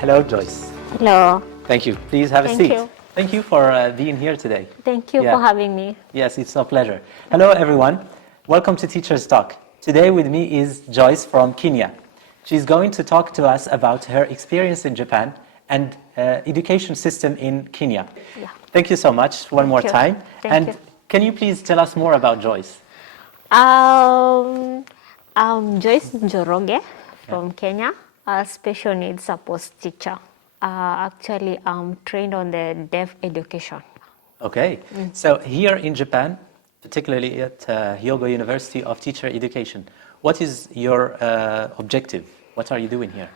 Hello, Joyce. Hello. Thank you. Please have a Thank seat. you. Thank you for being here today. Thank you Yeah. for having me. Yes, it's a pleasure. Hello, everyone. Welcome to Teacher's Talk. Today with me is Joyce from Kenya. She's going to talk to us about her experience in Japan and education system in Kenya. Yeah. Thank you so much one more you. time. Thank you. Can you please tell us more about Joyce? I'm Joyce Njoroge from Kenya, a special needs support teacher. Actually, I'm trained on the deaf education. Okay. So here in Japan, particularly at Hyogo University of Teacher Education, what is your objective? What are you doing here?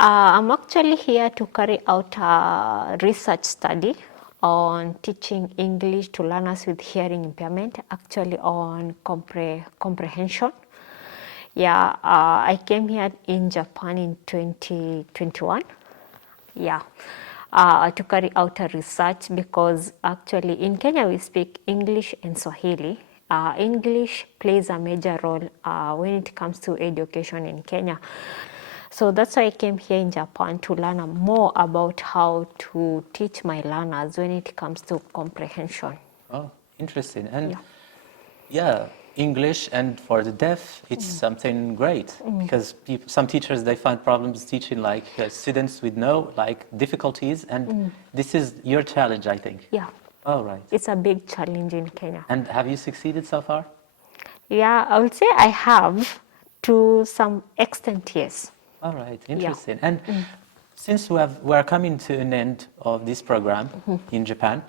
I'm actually here to carry out a research study on teaching English to learners with hearing impairment, actually on comprehension. Yeah, I came here in Japan in 2021. Yeah, to carry out a research because actually in Kenya we speak English and Swahili. English plays a major role when it comes to education in Kenya. So that's why I came here in Japan to learn more about how to teach my learners when it comes to comprehension. Oh, interesting. And yeah, English and for the deaf, it's something great because some teachers, they find problems teaching like students with no difficulties, and this is your challenge, I think. Yeah. Oh, right. It's a big challenge in Kenya. And have you succeeded so far? Yeah, I would say I have to some extent, yes. All right, interesting. And since we're coming to an end of this program in Japan,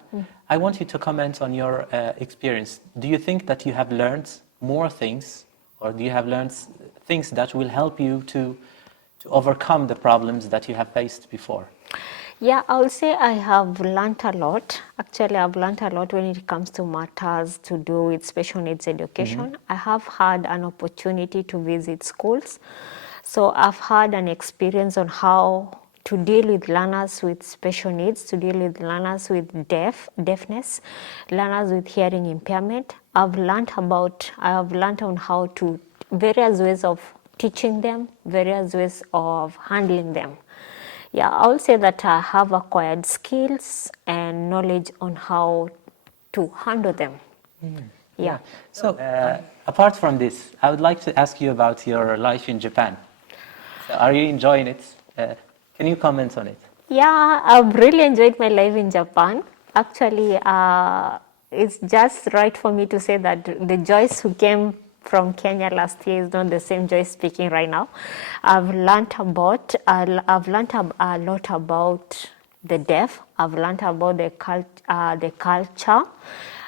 I want you to comment on your experience. Do you think that you have learned more things, or do you have learned things that will help you to overcome the problems that you have faced before? Yeah, I would say I have learned a lot. Actually, I've learned a lot when it comes to matters to do with special needs education. I have had an opportunity to visit schools. So I've had an experience on how to deal with learners with special needs, to deal with learners with deafness, learners with hearing impairment. I have learned on how to, various ways of teaching them, various ways of handling them. Yeah, I would say that I have acquired skills and knowledge on how to handle them. Yeah. So, apart from this, I would like to ask you about your life in Japan. So are you enjoying it? Can you comment on it? Yeah, I've really enjoyed my life in Japan. Actually, it's just right for me to say that the Joyce who came from Kenya last year is not the same Joyce speaking right now. I've learned a lot about the deaf. I've learned about the culture,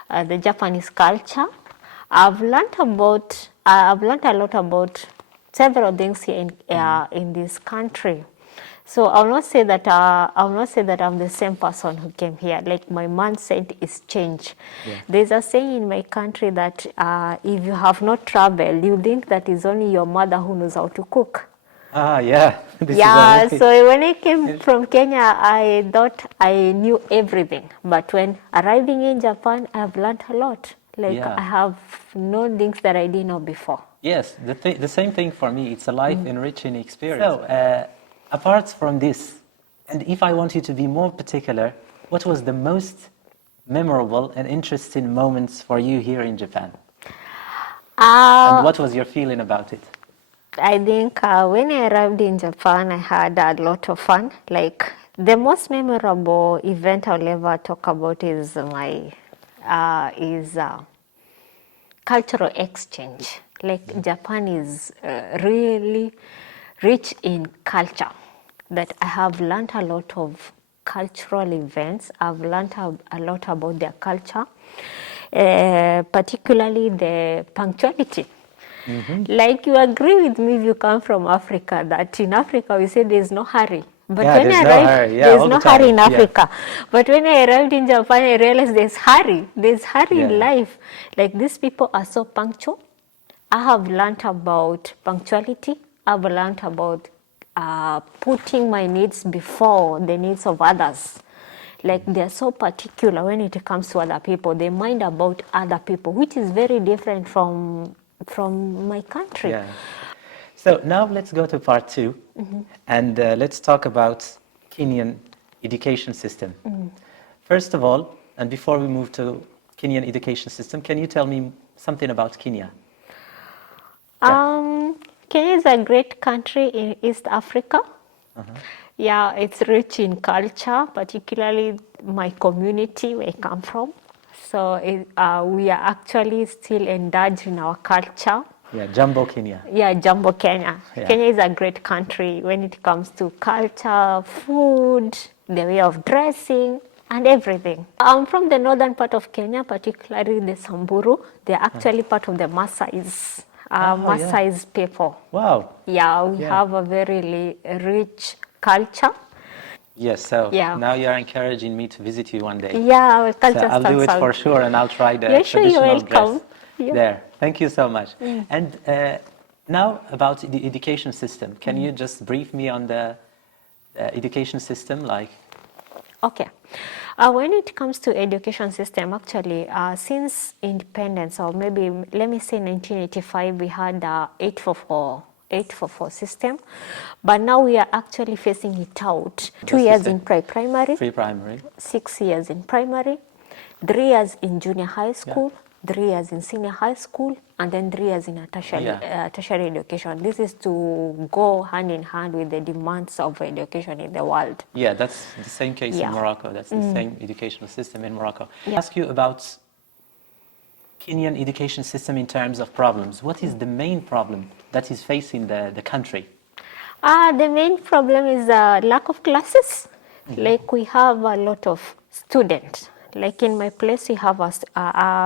the Japanese culture. I've learned a lot about several things here in this country. So I'll not say that I'm the same person who came here. Like my mindset is changed. Yeah. There's a saying in my country that if you have not traveled, you think that it's only your mother who knows how to cook. Ah, yeah. This Yeah, is so when I came from Kenya, I thought I knew everything. But when arriving in Japan, I've learned a lot. Like I have known things that I didn't know before. Yes, the same thing for me. It's a life-enriching experience. So, apart from this, and if I want you to be more particular, what was the most memorable and interesting moments for you here in Japan? And what was your feeling about it? I think when I arrived in Japan, I had a lot of fun. Like the most memorable event I'll ever talk about is my cultural exchange. Like Japan is really rich in culture. That I have learned a lot of cultural events. I've learned a lot about their culture, particularly the punctuality. Like you agree with me if you come from Africa that in Africa we say there's no hurry. But when I arrived, there's no hurry in Africa. But when I arrived in Japan, I realized there's hurry. There's hurry in life. Like these people are so punctual. I have learned about punctuality. I've learned about putting my needs before the needs of others. Like they're so particular when it comes to other people. They mind about other people, which is very different from my country. Yeah. So now let's go to part two, and let's talk about Kenyan education system. First of all, and before we move to Kenyan education system, can you tell me something about Kenya? Kenya is a great country in East Africa. Yeah, it's rich in culture, particularly my community where I come from. So we are actually still indulged in our culture. Yeah, Jumbo Kenya. Yeah, Jumbo Kenya. Yeah. Kenya is a great country when it comes to culture, food, the way of dressing, and everything. I'm from the northern part of Kenya, particularly the Samburu. They're actually part of the Maasai's. Maasai's people. Wow. Yeah, we Yeah. have a very rich culture. Yes, so Yeah. now you're encouraging me to visit you one day. Yeah, our So culture I'll do stands it for out. sure, and I'll try the You're sure you're traditional welcome. dress Yeah. there. Thank you so much. And now about the education system. Can you just brief me on the education system, like? Okay. When it comes to education system, actually, since independence, or maybe let me say 1985, we had 844 system, but now we are actually phasing it out. 2 What's years the in primary, Pre-primary. 6 years in primary, 3 years in junior high school, 3 years in senior high school, and then 3 years in a tertiary education. This is to go hand in hand with the demands of education in the world. Yeah, that's the same case in Yeah. Morocco. That's the same educational system in Morocco. Yeah. I ask you about Kenyan education system in terms of problems. What is the main problem that is facing the country? The main problem is lack of classes. Like we have a lot of students. Like in my place, we have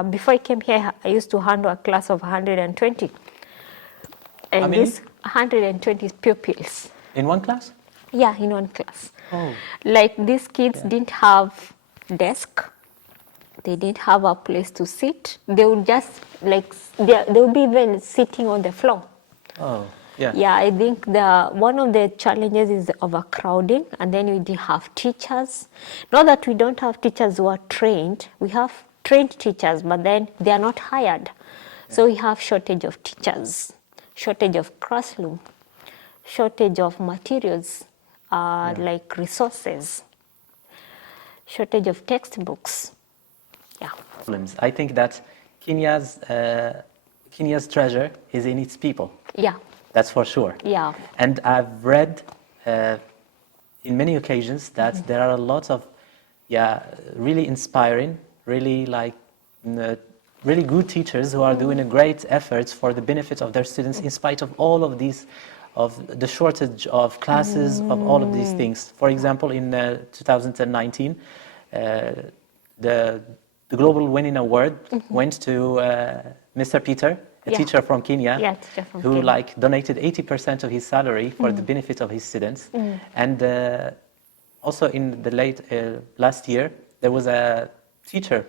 before I came here, I used to handle a class of 120. And How many? this 120 pupils. In one class? Yeah, in one class. Oh. Like these kids didn't have desk. They didn't have a place to sit. They would just they would be even sitting on the floor. Oh, yeah. Yeah, I think one of the challenges is the overcrowding, and then we do have teachers. Not that we don't have teachers who are trained. We have trained teachers, but then they are not hired. So we have shortage of teachers, shortage of classroom, shortage of materials, like resources, shortage of textbooks. Yeah. Problems. I think that Kenya's treasure is in its people. Yeah. That's for sure. Yeah. And I've read in many occasions that there are a lot of, really inspiring, really really good teachers who are doing a great efforts for the benefit of their students in spite of all of these, of the shortage of classes, of all of these things. For example, in 2019, the Global Winning Award went to Mr. Peter, a teacher from Kenya, teacher from who Kenya. donated 80% of his salary for the benefit of his students. And also in the last year, there was a teacher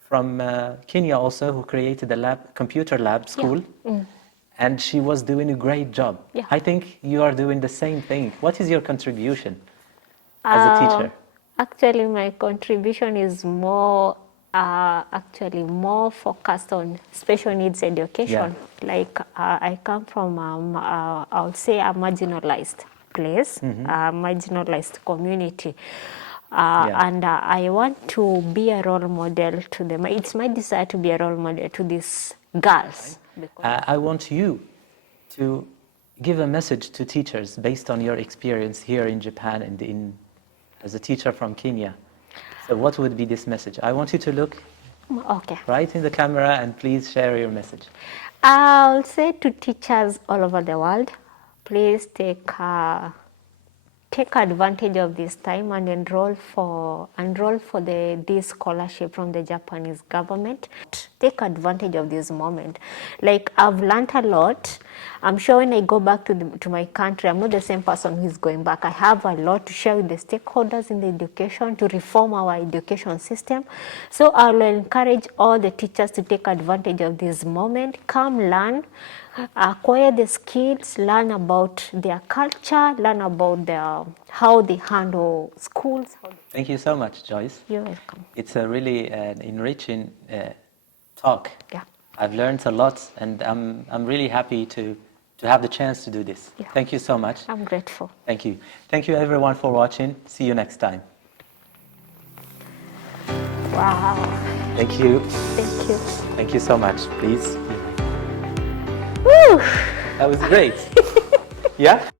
from Kenya also who created a computer lab school. And she was doing a great job. Yeah. I think you are doing the same thing. What is your contribution as a teacher? Actually, my contribution is more focused on special needs education. Like I come from, I would say, a marginalized place, a marginalized community. And I want to be a role model to them. It's my desire to be a role model to these girls. I want you to give a message to teachers based on your experience here in Japan and as a teacher from Kenya. So what would be this message? I want you to look right in the camera and please share your message. I'll say to teachers all over the world, please take advantage of this time and enroll for this scholarship from the Japanese government. Take advantage of this moment. Like, I've learned a lot. I'm sure when I go back to my country, I'm not the same person who is going back. I have a lot to share with the stakeholders in the education to reform our education system. So I will encourage all the teachers to take advantage of this moment. Come learn, acquire the skills, learn about their culture, learn about how they handle schools. Thank you so much, Joyce. You're welcome. It's a really enriching talk. Yeah. I've learned a lot, and I'm really happy to to have the chance to do this. Yeah. Thank you so much. I'm grateful. Thank you. Thank you everyone for watching. See you next time. Wow. Thank you. Thank you. Thank you so much. Please. Woo! That was great. Yeah?